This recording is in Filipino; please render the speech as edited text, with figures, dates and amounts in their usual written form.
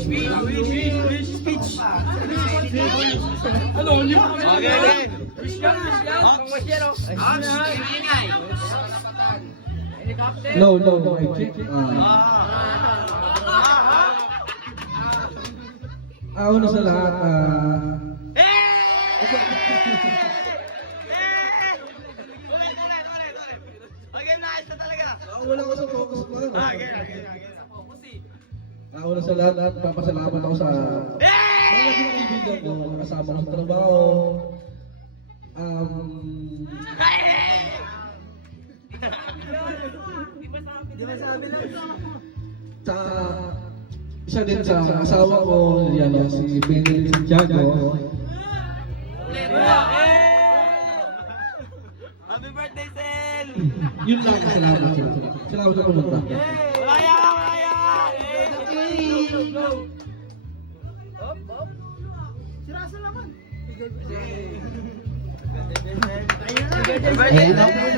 Speech. Ano? Wish yan. No, I check. Una sa lahat, wala ko sa focus ko. Una sa lahat, papasalamat ako sa mga kaibigan ko, kasama ko sa trabaho. Sa isa din sa asawa ko, yan si Benedict Santiago. Happy birthday, Sel! Yun lang, salamat. Salamat sa pumunta. Malaya! Sirasa naman! Ayan.